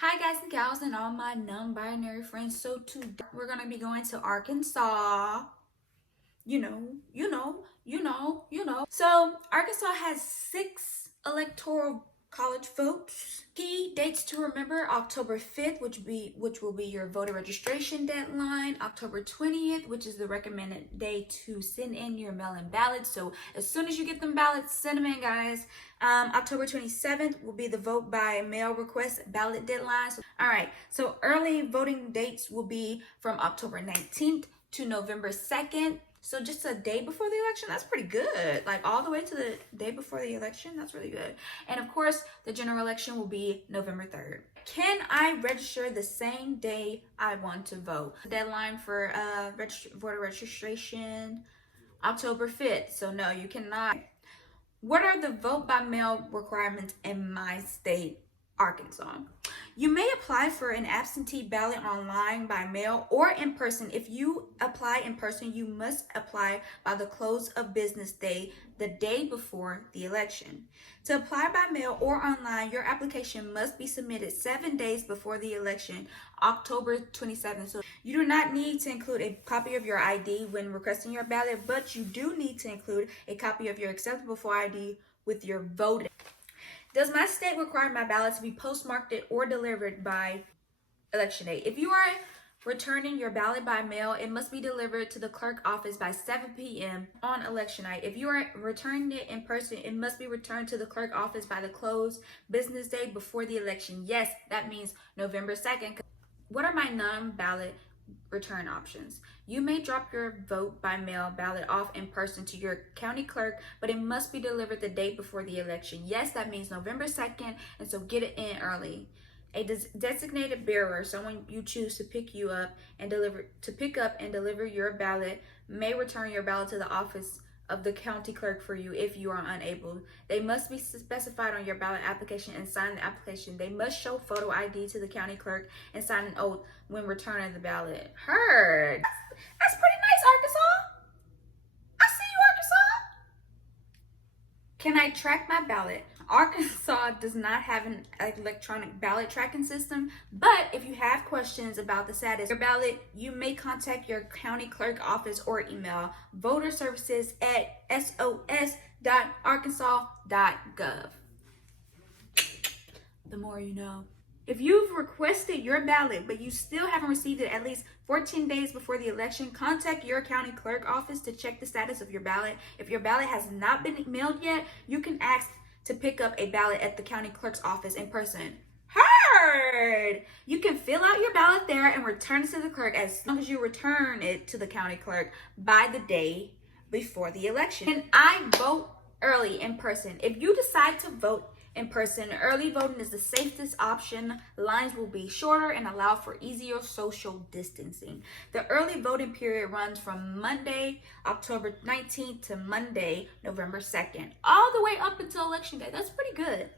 Hi guys and gals and all my non-binary friends. So today we're gonna be going to Arkansas. So Arkansas has 6 electoral college votes. Key dates to remember: October 5th, which will be your voter registration deadline. October 20th, which is the recommended day to send in your mail-in ballots. So as soon as you get them ballots, send them in, guys. October 27th will be the vote by mail request ballot deadline. Alright, so early voting dates will be from October 19th to November 2nd. So just a day before the election, that's pretty good. Like all the way to the day before the election, that's really good. And of course, the general election will be November 3rd. Can I register the same day I want to vote? The deadline for voter registration, October 5th. So no, you cannot. What are the vote by mail requirements in my state, Arkansas? You may apply for an absentee ballot online, by mail, or in person. If you apply in person, you must apply by the close of business day, the day before the election. To apply by mail or online, your application must be submitted 7 days before the election, October 27th. So you do not need to include a copy of your ID when requesting your ballot, but you do need to include a copy of your acceptable for ID with your voting. Does my state require my ballot to be postmarked or delivered by election day? If you are returning your ballot by mail, it must be delivered to the clerk office by 7 p.m. on election night. If you are returning it in person, it must be returned to the clerk office by the close business day before the election. Yes, that means November 2nd. What are my non-ballot return options? You may drop your vote by mail ballot off in person to your county clerk, but it must be delivered the day before the election. Yes, that means November 2nd, and so get it in early. A designated bearer, someone you choose to pick up and deliver your ballot, may return your ballot to the office of the county clerk for you if you are unable. They must be specified on your ballot application and sign the application. They must show photo ID to the county clerk and sign an oath when returning the ballot. Heard. That's pretty nice, Arkansas. I see you, Arkansas. Can I track my ballot? Arkansas does not have an electronic ballot tracking system, but if you have questions about the status of your ballot, you may contact your county clerk office or email voterservices@sos.arkansas.gov. The more you know. If you've requested your ballot, but you still haven't received it at least 14 days before the election, contact your county clerk office to check the status of your ballot. If your ballot has not been mailed yet, you can ask to pick up a ballot at the county clerk's office in person. Heard! You can fill out your ballot there and return it to the clerk as long as you return it to the county clerk by the day before the election. Can I vote early in person? If you decide to vote in person, early voting is the safest option. Lines will be shorter and allow for easier social distancing. The early voting period runs from Monday, October 19th to Monday, November 2nd, all the way up until election day. That's pretty good.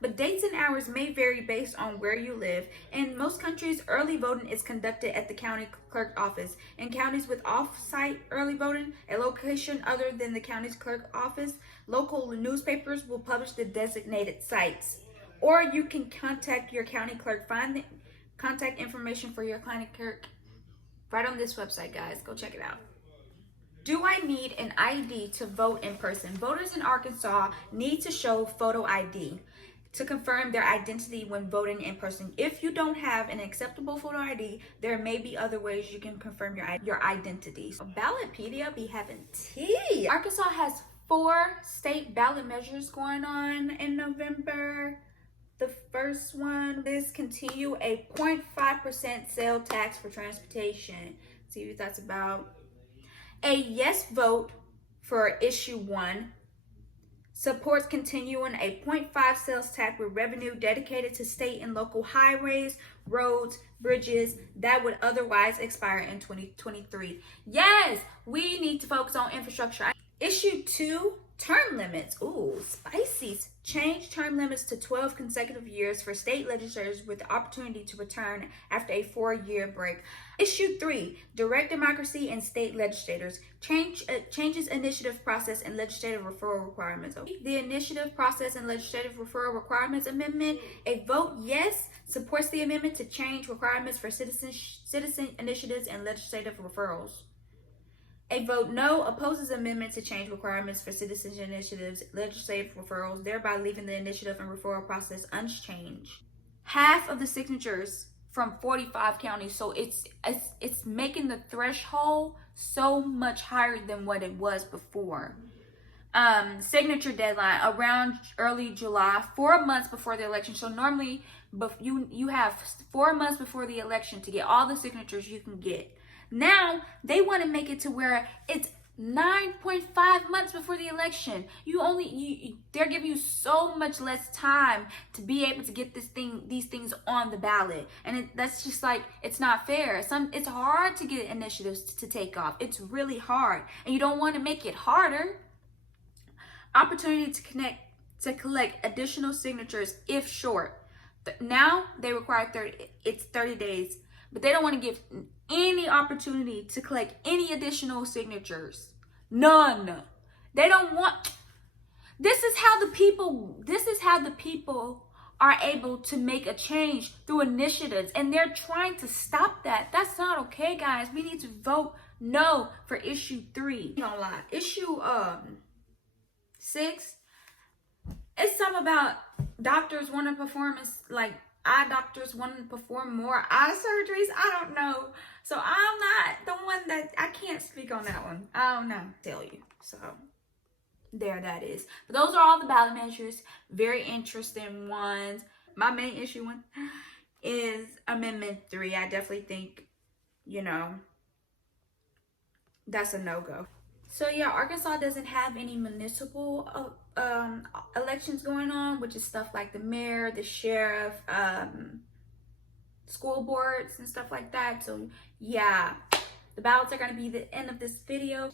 But dates and hours may vary based on where you live. In most countries, early voting is conducted at the county clerk office. In counties with off-site early voting, a location other than the county's clerk office, local newspapers will publish the designated sites. Or you can contact your county clerk. Find the contact information for your county clerk right on this website, guys. Go check it out. Do I need an ID to vote in person? Voters in Arkansas need to show photo ID to confirm their identity when voting in person. If you don't have an acceptable photo ID, there may be other ways you can confirm your identity. So Ballotpedia be having tea. Arkansas has 4 state ballot measures going on in November. The first one is continue a 0.5% sales tax for transportation. See what that's about. A yes vote for issue 1 supports continuing a 0.5 sales tax with revenue dedicated to state and local highways, roads, bridges that would otherwise expire in 2023. Yes, we need to focus on infrastructure. Issue 2, term limits. Ooh, spicy. Change term limits to 12 consecutive years for state legislators with the opportunity to return after a 4-year break. Issue 3, direct democracy in state legislators. Changes initiative process and legislative referral requirements. The initiative process and legislative referral requirements amendment. A vote yes supports the amendment to change requirements for citizen initiatives and legislative referrals. A vote no opposes amendment to change requirements for citizen initiatives, legislative referrals, thereby leaving the initiative and referral process unchanged. Half of the signatures from 45 counties, so it's making the threshold so much higher than what it was before. Signature deadline around early July, 4 months before the election. So normally, you have 4 months before the election to get all the signatures you can get. Now they want to make it to where it's 9.5 months before the election. They're giving you so much less time to be able to get these things on the ballot, and that's just like, it's not fair. It's hard to get initiatives to take off. It's really hard, and you don't want to make it harder. Opportunity to collect additional signatures if short. Now they require 30 days, but they don't want to give any opportunity to collect any additional signatures. None. They don't want. This is how the people are able to make a change through initiatives, and they're trying to stop that. That's not okay, guys. We need to vote no for issue 3. Don't lie. Issue 6. It's something about doctors want to perform, like eye doctors want to perform more eye surgeries. I don't know. So I'm not the one I can't speak on that one. I don't know. Tell you. So there that is. But those are all the ballot measures. Very interesting ones. My main issue one is Amendment 3. I definitely think, that's a no-go. So yeah, Arkansas doesn't have any municipal elections going on, which is stuff like the mayor, the sheriff, school boards and stuff like that. So yeah, the ballots are going to be the end of this video.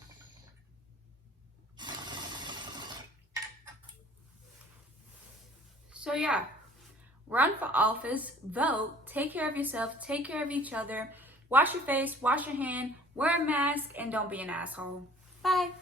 So yeah, run for office, vote, take care of yourself, take care of each other, wash your face, wash your hand, wear a mask, and don't be an asshole. Bye.